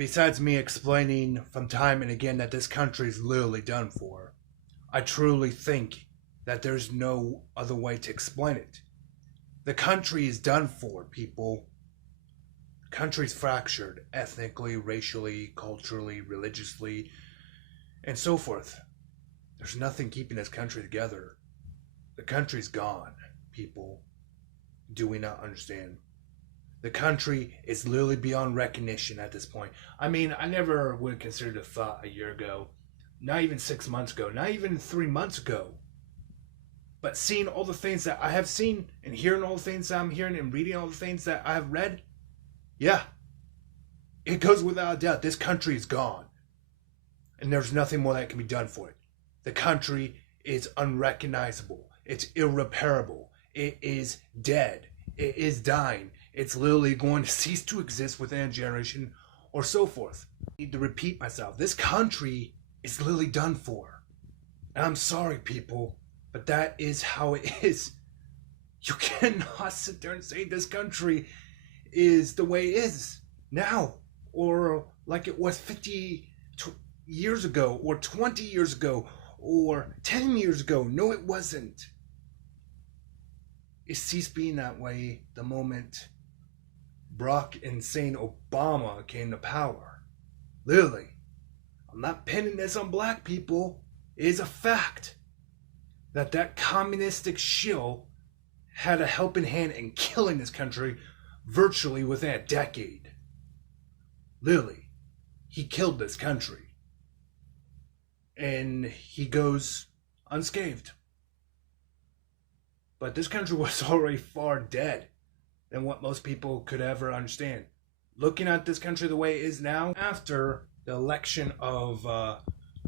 besides me explaining from time and again that this country is literally done for, I truly think that there's no other way to explain it. The country is done for, people. The country's fractured ethnically, racially, culturally, religiously, and so forth. There's nothing keeping this country together. The country's gone, people. Do we not understand? The country is literally beyond recognition at this point. I mean, I never would have considered a thought a year ago, not even 6 months ago, not even 3 months ago. But seeing all the things that I have seen and hearing all the things that I'm hearing and reading all the things that I have read, yeah, it goes without a doubt. This country is gone. And there's nothing more that can be done for it. The country is unrecognizable. It's irreparable. It is dead. It is dying. It's literally going to cease to exist within a generation or so forth. I need to repeat myself. This country is literally done for. And I'm sorry, people, but that is how it is. You cannot sit there and say this country is the way it is now, or like it was 50 years ago, or 20 years ago, or 10 years ago. No, it wasn't. It ceased being that way the moment Barack insane Obama came to power. Literally. I'm not pinning this on black people. It is a fact that communistic shill had a helping hand in killing this country virtually within a decade. Literally. He killed this country. And he goes unscathed. But this country was already far dead than what most people could ever understand. Looking at this country the way it is now, after the election of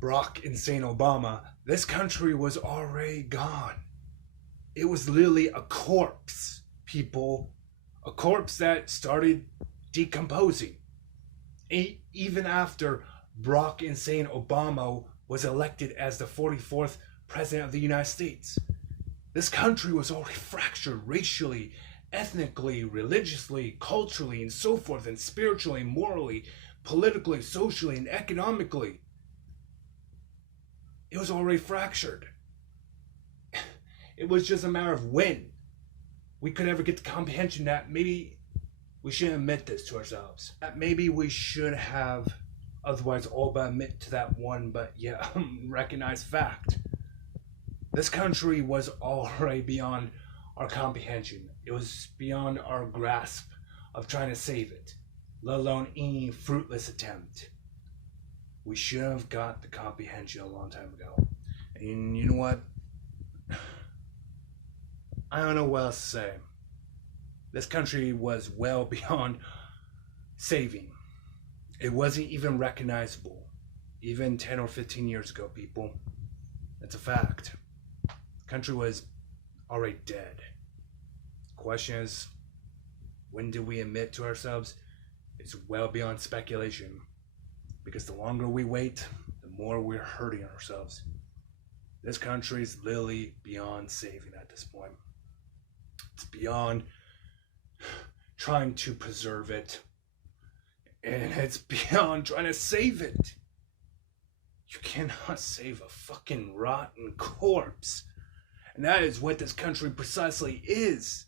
Barack insane Obama, this country was already gone. It was literally a corpse, people. A corpse that started decomposing. Even after Barack insane Obama was elected as the 44th president of the United States. This country was already fractured racially, ethnically, religiously, culturally, and so forth, and spiritually, morally, politically, socially, and economically. It was already fractured. It was just a matter of when we could ever get the comprehension that maybe we shouldn't admit this to ourselves. That maybe we should have otherwise all but admit to that one, but yeah, recognized fact. This country was already beyond our comprehension. It was beyond our grasp of trying to save it, let alone any fruitless attempt. We should have got the comprehension a long time ago. And you know what? I don't know what else to say. This country was well beyond saving. It wasn't even recognizable, even 10 or 15 years ago, people. That's a fact. The country was already dead. The question is, when do we admit to ourselves? It's well beyond speculation. Because the longer we wait, the more we're hurting ourselves. This country is literally beyond saving at this point. It's beyond trying to preserve it. And it's beyond trying to save it. You cannot save a fucking rotten corpse. And that is what this country precisely is.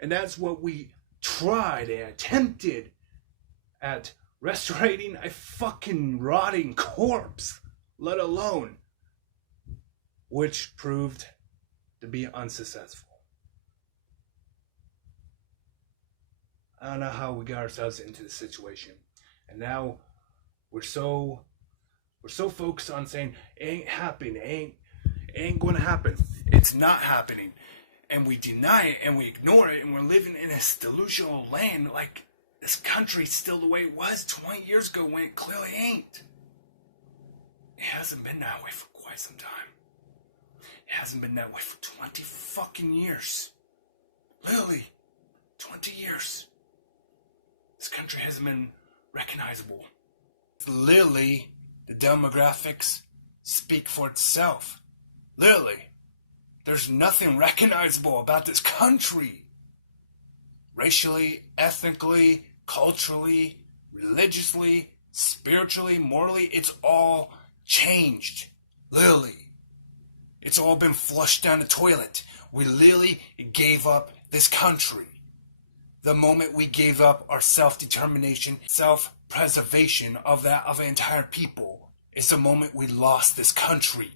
And that's what we tried and attempted at restoring a fucking rotting corpse, let alone, which proved to be unsuccessful. I don't know how we got ourselves into this situation. And now we're so focused on saying it ain't happening, it ain't going to happen. It's not happening. And we deny it and we ignore it, and we're living in this delusional land like this country's still the way it was 20 years ago when it clearly ain't. It hasn't been that way for quite some time. It hasn't been that way for 20 fucking years. Literally, 20 years. This country hasn't been recognizable. Literally, the demographics speak for itself. Literally, there's nothing recognizable about this country. Racially, ethnically, culturally, religiously, Spiritually, morally, it's all changed. Literally. It's all been flushed down the toilet. We literally gave up this country. The moment we gave up our self-determination, self-preservation of an entire people, is the moment we lost this country.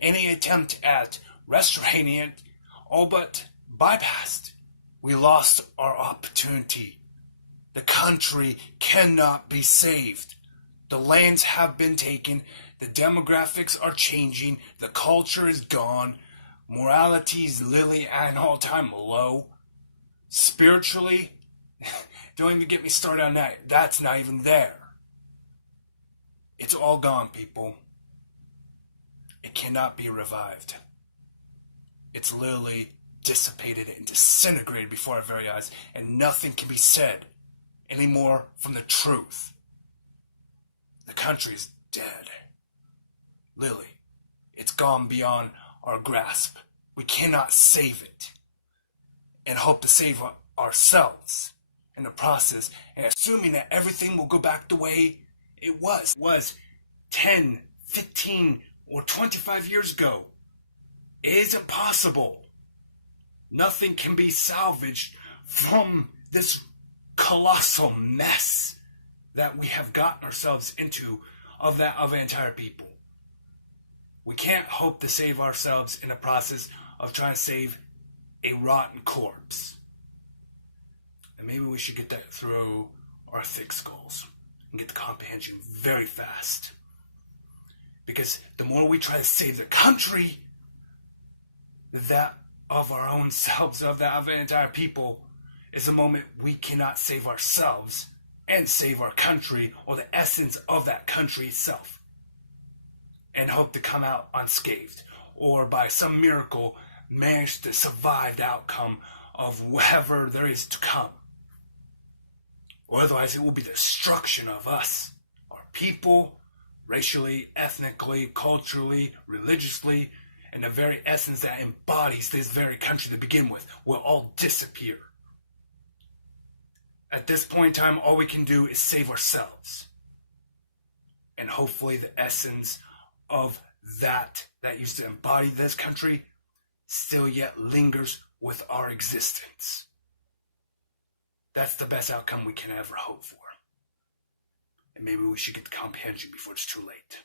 Any attempt at restoring it all but bypassed. We lost our opportunity. The country cannot be saved. The lands have been taken. The demographics are changing. The culture is gone. Morality is literally at an all-time low. Spiritually, don't even get me started on that. That's not even there. It's all gone, people. It cannot be revived. It's literally dissipated and disintegrated before our very eyes, and nothing can be said anymore from the truth. The country is dead. Literally, it's gone beyond our grasp. We cannot save it and hope to save ourselves in the process, and assuming that everything will go back the way it was 10, 15, or 25 years ago. It isn't possible. Nothing can be salvaged from this colossal mess that we have gotten ourselves into of an entire people. We can't hope to save ourselves in the process of trying to save a rotten corpse. And maybe we should get that through our thick skulls and get the comprehension very fast. Because the more we try to save the country, that of our own selves, of an entire people, is the moment we cannot save ourselves and save our country, or the essence of that country itself, and hope to come out unscathed, or by some miracle manage to survive the outcome of whatever there is to come. Or otherwise it will be the destruction of us, our people, racially, ethnically, culturally, religiously, and the very essence that embodies this very country to begin with will all disappear. At this point in time, all we can do is save ourselves. And hopefully the essence of that used to embody this country still yet lingers with our existence. That's the best outcome we can ever hope for. And maybe we should get the comprehension before it's too late.